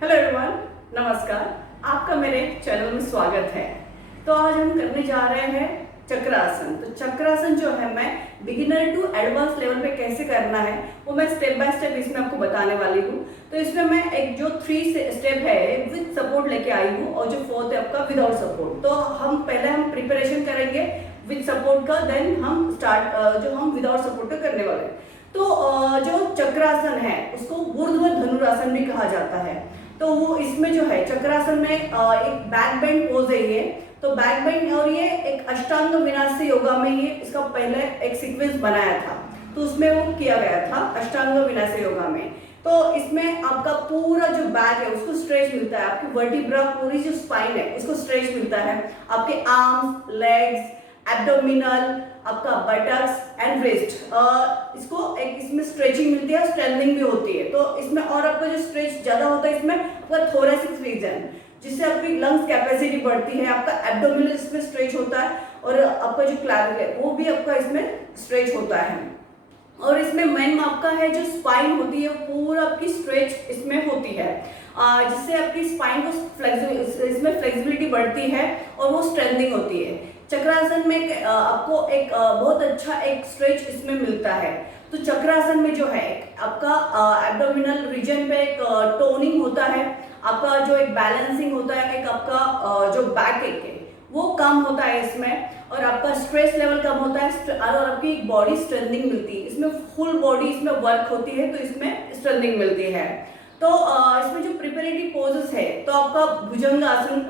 Hello everyone, नमस्कार। आपका मेरे चैनल में स्वागत है। तो आज हम करने जा रहे हैं चक्रासन। तो चक्रासन जो है मैं बिगिनर टू एडवांस लेवल पे कैसे करना है वो मैं स्टेप बाय स्टेप इसमें आपको बताने वाली हूँ। तो इसमें मैं एक जो 3 स्टेप है विद सपोर्ट लेके आई हूँ और जो 4th है आपका विदाउट सपोर्ट। तो हम प्रिपरेशन करेंगे विद सपोर्ट का, देन हम स्टार्ट जो हम विदाउट सपोर्ट का करने वाले हैं। तो जो चक्रासन है उसको ऊर्ध्व धनुरासन भी कहा जाता है। तो वो इसमें जो है चक्रासन में एक बैक बेंड पोज है ये। तो बैक बेंड और ये एक अष्टांग विनाश योगा में ये इसका पहले एक सीक्वेंस बनाया था, तो उसमें वो किया गया था अष्टांग विनाश योगा में। तो इसमें आपका पूरा जो बैक है उसको स्ट्रेच मिलता है, आपकी वर्टिब्रा पूरी जो स्पाइन है उसको स्ट्रेच मिलता है, आपके आर्म्स, लेग्स, एब्डोमिनल, आपका बटक्स एंड रिस्ट, इसको एक इसमें स्ट्रेचिंग मिलती है, स्ट्रेंथनिंग भी होती है। तो इसमें और आपका जो स्ट्रेच ज्यादा होता है इसमें आपका थोरेसिक रीजन, जिससे आपकी लंग्स कैपेसिटी बढ़ती है, आपका एब्डोमिनल इसमें स्ट्रेच होता है और आपका जो क्लैविकल है वो भी आपका इसमें स्ट्रेच होता है। और इसमें मेन आपका है जो स्पाइन होती है पूरा आपकी स्ट्रेच इसमें होती है, जिससे आपकी स्पाइन को इसमें फ्लेक्सिबिलिटी बढ़ती है और वो स्ट्रेंथनिंग होती है। चक्रासन में आपको एक बहुत अच्छा एक स्ट्रेच इसमें मिलता है। तो चक्रासन में जो है आपका एब्डोमिनल रीजन पे एक टोनिंग होता है, आपका जो एक बैलेंसिंग होता है, एक आपका जो बैक एक है वो कम होता है इसमें, और आपका स्ट्रेस लेवल कम होता है और आपकी बॉडी स्ट्रेंथनिंग मिलती है। इसमें फुल बॉडी इसमें वर्क होती है, तो इसमें स्ट्रेंथनिंग मिलती है। तो इसमें जो प्रिपरेटरी पोजेस है तो आपका भुजंग आसन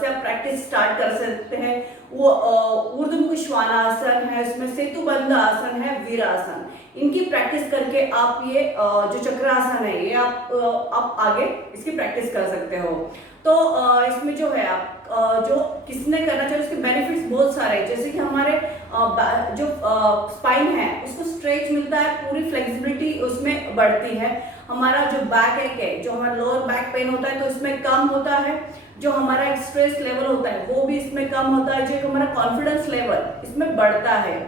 से आप प्रैक्टिस स्टार्ट कर सकते हैं। वो ऊर्ध्वमुख श्वानासन है, इसमें सेतुबंध आसन है, वीरासन। इनकी प्रैक्टिस करके आप ये जो चक्रासन है ये आप आगे इसकी प्रैक्टिस कर सकते हो। तो इसमें जो है आप जो किसने करना चाहिए उसके बेनिफिट्स बहुत सारे हैं, जैसे कि हमारे जो स्पाइन है उसको स्ट्रेच मिलता है, पूरी फ्लेक्सिबिलिटी उसमें बढ़ती है, हमारा जो बैक एक है जो हमारा लोअर बैक पेन होता है तो इसमें कम होता है, जो हमारा एक स्ट्रेस लेवल होता है वो भी इसमें कम होता है, जो हमारा कॉन्फिडेंस लेवल इसमें बढ़ता है,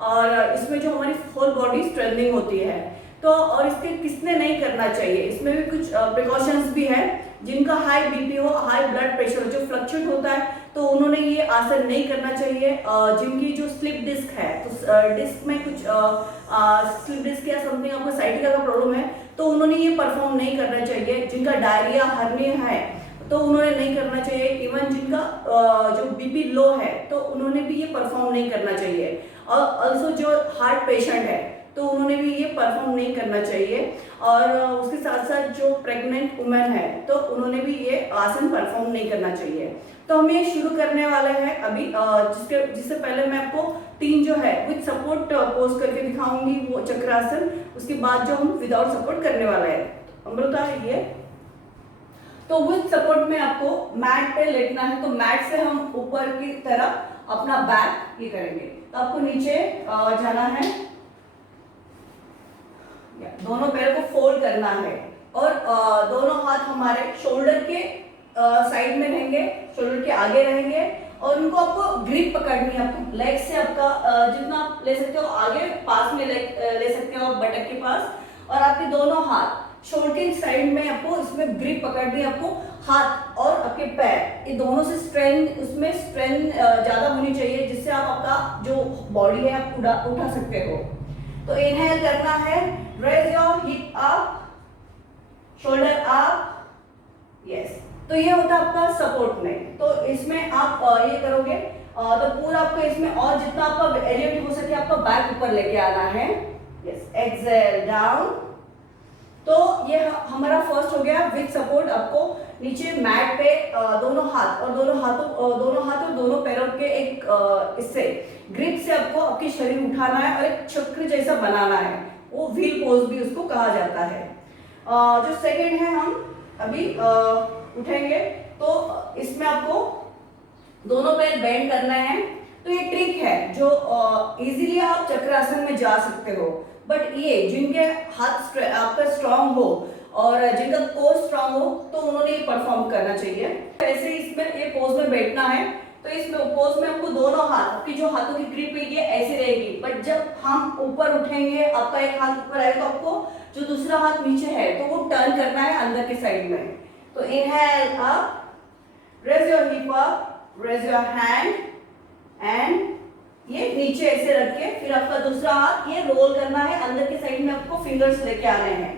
और इसमें जो हमारी होल बॉडी स्ट्रेंथनिंग होती है। तो और इसके किसने नहीं करना चाहिए, इसमें भी कुछ प्रिकॉशंस भी है। जिनका हाई बीपी हो, हाई ब्लड प्रेशर हो, जो फ्लक्चुएट होता है तो उन्होंने ये आसन नहीं करना चाहिए। जिनकी जो स्लिप डिस्क है तो डिस्क में कुछ स्लिप डिस्क या समथिंग आपको साइटिका का प्रॉब्लम है तो उन्होंने ये परफॉर्म नहीं करना चाहिए। जिनका डायरिया, हर्निया है तो उन्होंने नहीं करना चाहिए। इवन जिनका जो बीपी लो है तो उन्होंने भी ये परफॉर्म नहीं करना चाहिए। और ऑल्सो जो हार्ट पेशेंट है तो उन्होंने भी ये परफॉर्म नहीं करना चाहिए। और उसके साथ साथ जो प्रेग्नेंट वुमेन है तो उन्होंने भी ये आसन परफॉर्म नहीं करना चाहिए। तो हम ये शुरू करने वाले हैं अभी, जिससे पहले मैं आपको 3 जो है विद सपोर्ट पोज करके दिखाऊंगी वो चक्रासन, उसके बाद जो हम विदाउट सपोर्ट करने वाले हैं। अमृता ये तो विद सपोर्ट में आपको मैट पे लेटना है, तो मैट से हम ऊपर की तरफ अपना बैक ये करेंगे। तो आपको नीचे जाना है, दोनों पैर को फोल्ड करना है और दोनों हाथ हमारे शोल्डर के साइड में रहेंगे, शोल्डर के आगे रहेंगे, और उनको आपको ग्रिप पकड़नी है। आपको लेग से आपका जितना आप ले सकते हो आगे पास में ले सकते हो बटक के पास, और आपके दोनों हाथ शोल्डर के साइड में आपको इसमें ग्रिप पकड़नी है। आपको हाथ और आपके पैर ये दोनों से स्ट्रेंथ ज्यादा होनी चाहिए, जिससे आप आपका जो बॉडी है आप उठा सकते हो। तो इनहेल करना है, raise your hip up, shoulder up, yes. तो ये होता है आपका सपोर्ट में। तो इसमें आप ये करोगे तो पूरा आपको इसमें और जितना आपका एलिवेट हो सके आपका बैक ऊपर लेके आना है, यस। Exhale down. तो ये हमारा फर्स्ट हो गया विद सपोर्ट। आपको नीचे मैट पे दोनों हाथ और दोनों पैरों के एक इससे ग्रिप से आपको आपके शरीर उठाना है और एक चक्र जैसा बनाना है, वो व्हील पोज भी उसको कहा जाता है। जो सेकंड है हम अभी उठेंगे, तो इसमें आपको दोनों पैर बेंड करना है। तो ये ट्रिक है जो इजीली आप चक्रासन में जा सकते हो, बट ये जिनके हाथ आपका स्ट्रांग हो और जिनका कोर स्ट्रांग हो तो उन्होंने ये परफॉर्म करना चाहिए। ऐसे इसमें ये पोज में बैठना है, तो इस पोज में आपको दोनों हाथ, आपकी जो हाथों की ग्रिप है ये ऐसी रहेगी, बट जब हम ऊपर उठेंगे आपका एक हाथ ऊपर आएगा तो आपको जो दूसरा हाथ नीचे है तो वो टर्न करना है अंदर के साइड में। तो inhale up, raise your hip up, raise your hand and ये नीचे ऐसे रख के फिर आपका दूसरा हाथ ये रोल करना है, अंदर के साइड में आपको फिंगर्स लेके आने हैं।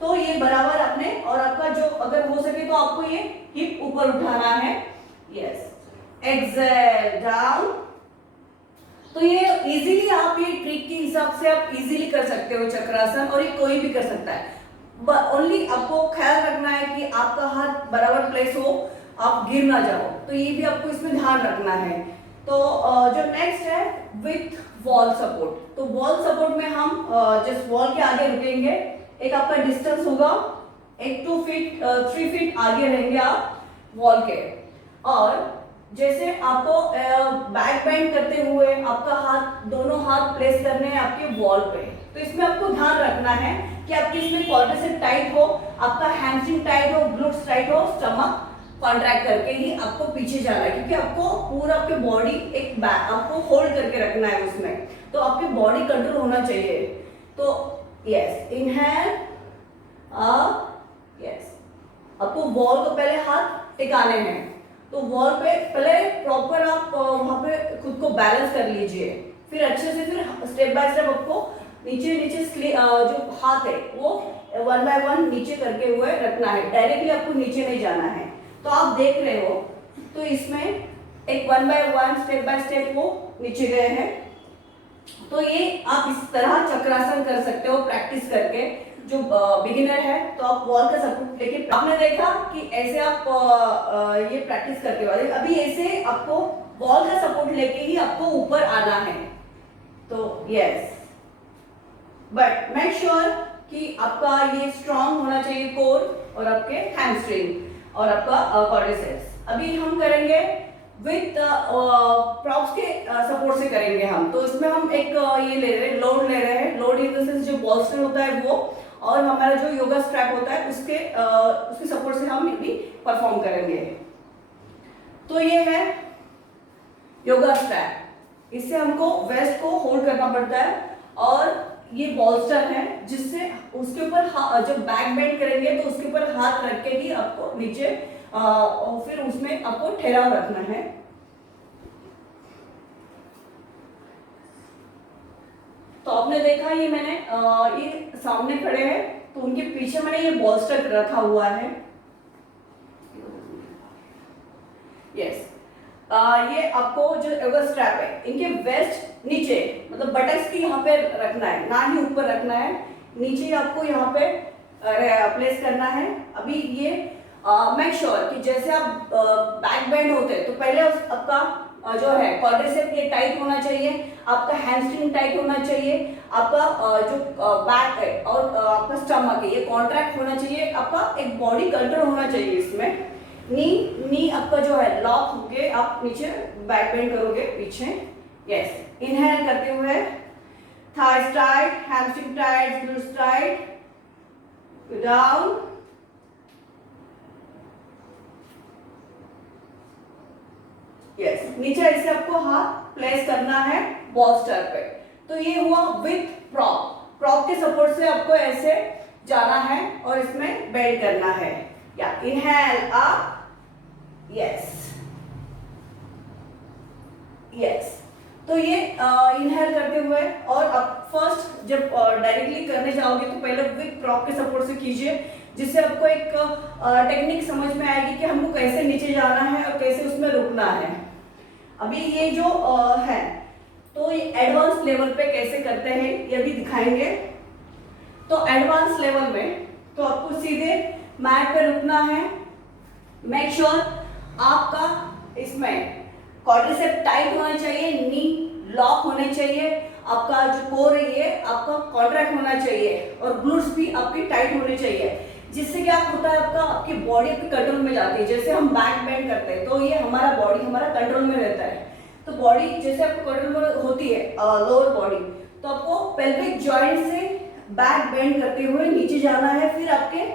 तो ये बराबर आपने, और आपका जो अगर हो सके तो आपको ये हिप ऊपर उठाना है। Yes, exhale down. तो ये इजीली आप ये ट्रिक के हिसाब से आप इजीली कर सकते हो चक्रासन, और ये कोई भी कर सकता है। ओनली आपको ख्याल रखना है कि आपका हाथ बराबर प्लेस हो, आप गिर ना जाओ, तो ये भी आपको इसमें ध्यान रखना है। तो जो नेक्स्ट है विथ वॉल सपोर्ट। तो वॉल सपोर्ट में हम जस्ट वॉल के आगे रुकेंगे, एक आपका डिस्टेंस होगा, एक 2 फीट 3 फीट आगे रहेंगे आप वॉल के, और जैसे आपको बैक बेंड करते हुए आपका हाथ, दोनों हाथ प्लेस करने हैं आपके वॉल पे। तो इसमें आपको ध्यान रखना है कि आपकी इसमें क्वाड्रिसेप टाइट हो, आपका हैमस्ट्रिंग टाइट हो, ग्लूट्स टाइट हो, स्टमक कॉन्ट्रैक्ट करके ही आपको पीछे जाना है, क्योंकि आपको पूरा आपके बॉडी एक बैक आपको होल्ड करके रखना है उसमें, तो आपकी बॉडी कंट्रोल होना चाहिए। तो यस, इनहेल अप, यस, आपको वॉल को पहले हाथ टिकाने हैं, तो वॉल पे पहले प्रॉपर आप वहां पे खुद को बैलेंस कर लीजिए, फिर अच्छे से फिर स्टेप बाय स्टेप आपको नीचे नीचे जो हाथ है वो 1 बाय 1 नीचे करके हुए रखना है, डायरेक्टली आपको नीचे नहीं जाना है। तो आप देख रहे हो, तो इसमें एक 1 बाय 1 स्टेप बाय स्टेप वो नीचे गए हैं। तो ये आप इस तरह चक्रासन कर सकते हो प्रैक्टिस करके। जो बिगिनर है तो आप वॉल का सपोर्ट लेके, आपने देखा कि ऐसे आप ये प्रैक्टिस करके वाले, अभी ऐसे आपको वॉल का सपोर्ट लेके ही आपको ऊपर आना है। तो यस, बट मेक श्योर कि आपका ये स्ट्रांग होना चाहिए कोर, और आपके हैमस्ट्रिंग और आपका क्वाड्रिसेप्स। अभी हम करेंगे विथ प्रॉप्स के सपोर्ट से करेंगे हम। तो इसमें हम एक ये ले रहे हैं, लोड ले रहे हैं। लोड इन द सेंस जो बॉल्स्टर होता है वो, और हमारा जो योगा स्ट्रैप होता है उसके सपोर्ट से हम भी परफॉर्म करेंगे। तो ये है योगा स्ट्रैप, इससे हमको वेस्ट को होल्ड करना पड़ता है, और ये बॉल्स्टर है जिससे उसके ऊपर जब बैक बेंड करेंगे तो उसके ऊपर हाथ रख के ही आपको नीचे और फिर उसमें आपको ठहराव रखना है। तो आपने देखा ये मैंने ये सामने खड़े हैं तो उनके पीछे मैंने ये बॉल्स्टर रखा हुआ है। यस, ये आपको जो योगा स्ट्रैप है इनके वेस्ट नीचे, मतलब बटक्स की यहाँ पे रखना है, ना ही ऊपर रखना है, नीचे ही आपको यहाँ पे प्लेस करना है। अभी ये मेक श्योर कि जैसे आप बैक बेंड होते हैं तो पहले आपका जो है क्वाड्रिसेप ये टाइट होना चाहिए, आपका हैमस्ट्रिंग टाइट होना चाहिए, आपका जो बैक है और आपका स्टमक है ये कॉन्ट्रैक्ट होना चाहिए, आपका एक बॉडी कंट्रोल होना चाहिए इसमें। नी आपका जो है लॉक होके आप नीचे बैक बेंड करोगे पीछे। यस, इनहेल करते हुए thighs tight, hamstring tight, glutes tight, down, yes, नीचे ऐसे आपको हाथ प्लेस करना है बॉल्स्टर पे। तो ये हुआ विथ प्रॉप, प्रॉप के सपोर्ट से आपको ऐसे जाना है और इसमें बेंड करना है। या इनहेल अप, यस यस। तो ये इनहेल करते हुए, और आप फर्स्ट जब डायरेक्टली करने जाओगे तो पहले विथ प्रॉप के सपोर्ट से कीजिए, जिससे आपको एक टेक्निक समझ में आएगी कि हमको कैसे नीचे जाना है और कैसे उसमें रुकना है। अभी ये जो है तो ये एडवांस लेवल पे कैसे करते हैं ये भी दिखाएंगे। तो एडवांस लेवल में तो आपको सीधे मैट पे रुकना है। मेक श्योर आपका इसमें क्वाड्रिसेप टाइट होना चाहिए, नी लॉक होने चाहिए, आपका जो कोर है ये आपका कॉन्ट्रैक्ट होना चाहिए, और ग्लूट्स भी आपकी टाइट होने चाहिए, जिससे क्या होता है आपकी बॉडी आपके कंट्रोल में जाती है। जैसे हम बैक बेंड करते हैं तो ये हमारा बॉडी हमारा कंट्रोल में रहता है। तो बॉडी जैसे आपको कंट्रोल में होती है लोअर बॉडी, तो आपको पेल्विक जॉइंट से बैक बेंड करते हुए नीचे जाना है। फिर आपके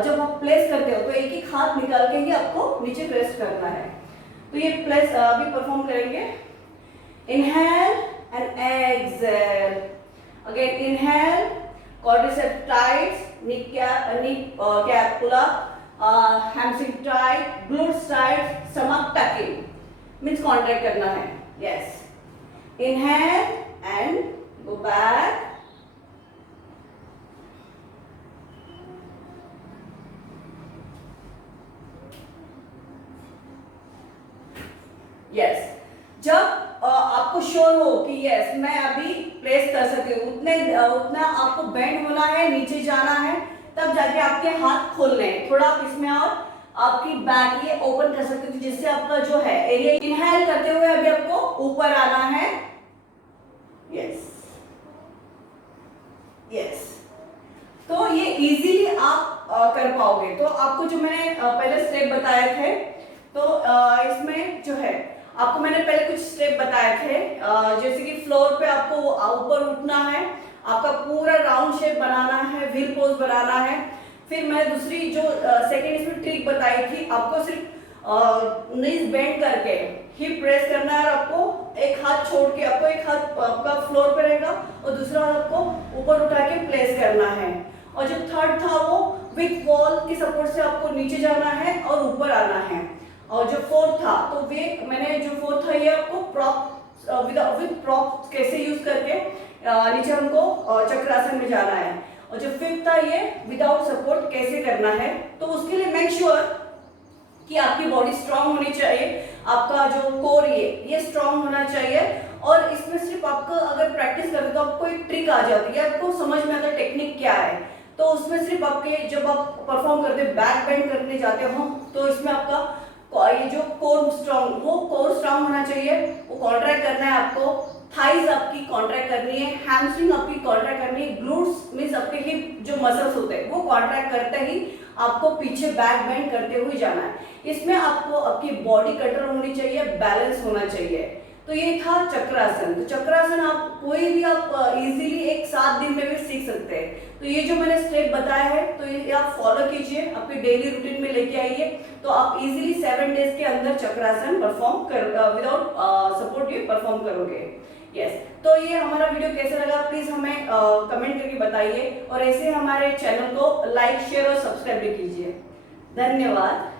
जब आप प्लेस करते हो तो एक एक हाथ निकाल के ही आपको नीचे प्रेस करना है। तो ये प्लेस अभी परफॉर्म करेंगे। Inhale and exhale, again inhale, quadricep tights, knee cap pull up, hamstring tight, glutes tight, stomach tucking, means contract करना है. Yes. Inhale and go back. Yes. जब आपको श्योर हो कि यस मैं अभी प्लेस कर सकती हूँ, उतना आपको बेंड होना है, नीचे जाना है, तब जाके आपके हाथ खोलने हैं. थोड़ा आप इसमें और आपकी बैक ये ओपन कर सकते हो जिससे आपका जो है एरिया. इनहेल करते हुए अभी आपको ऊपर आना है. Yes yes. तो ये इजीली आप कर पाओगे. तो आपको जो मैंने पहले स्टेप बताए थे, तो इसमें जो है आपको मैंने पहले कुछ स्टेप बताए थे, जैसे कि फ्लोर पे आपको ऊपर उठना है, आपका पूरा राउंड शेप बनाना है, व्हील पोज बनाना है. फिर मैंने दूसरी जो सेकंड इसमें ट्रिक बताई थी, आपको सिर्फ नीज बेंड करके हिप प्रेस करना है और आपको एक हाथ छोड़ के, आपको एक हाथ आपका फ्लोर पे रहेगा और दूसरा हाथ आपको ऊपर उठा के प्लेस करना है. और जो थर्ड था वो विथ वॉल की सपोर्ट से आपको नीचे जाना है और ऊपर आना है. और जो फोर्थ था, तो वे मैंने जो फोर्थ था ये आपको प्रॉप विद प्रॉप कैसे यूज करके नीचे हमको चक्रासन में जाना है. और जो फिफ्थ था ये विदाउट सपोर्ट कैसे करना है. तो उसके लिए मेक श्योर कि आपकी बॉडी स्ट्रांग होनी चाहिए, आपका जो कोर ये स्ट्रांग होना चाहिए. और इसमें सिर्फ आपको अगर प्रैक्टिस करें तो आपको एक ट्रिक आ जाती है, आपको समझ में आता है टेक्निक क्या है. तो उसमें सिर्फ आपके जब आप परफॉर्म करते बैक बेंड करने जाते हो, तो इसमें आपका ये जो कोर स्ट्रांग होना चाहिए, वो कॉन्ट्रैक्ट करना है आपको. थाइज आपकी कॉन्ट्रैक्ट करनी है, हैमस्ट्रिंग आपकी कॉन्ट्रैक्ट करनी है, ग्लूट्स मींस आपके हिप जो मसल्स होते हैं वो कॉन्ट्रैक्ट करते ही आपको पीछे बैक बेंड करते हुए जाना है. इसमें आपको आपकी बॉडी कटर होनी चाहिए, बैलेंस होना चाहिए. तो ये था चक्रासन. तो चक्रासन आप कोई भी आप इजीली 1-7 दिन में भी सीख सकते हैं. तो ये जो मैंने स्टेप बताया है, तो ये आप फॉलो कीजिए, आपके डेली रूटीन में लेके आइए, तो आप इजीली 7 डेज के अंदर चक्रासन परफॉर्म कर विदाउट सपोर्ट ये परफॉर्म करोगे. यस. तो ये हमारा वीडियो कैसा लगा प्लीज हमें कमेंट करके बताइए, और ऐसे हमारे चैनल को लाइक शेयर और सब्सक्राइब भी कीजिए. धन्यवाद.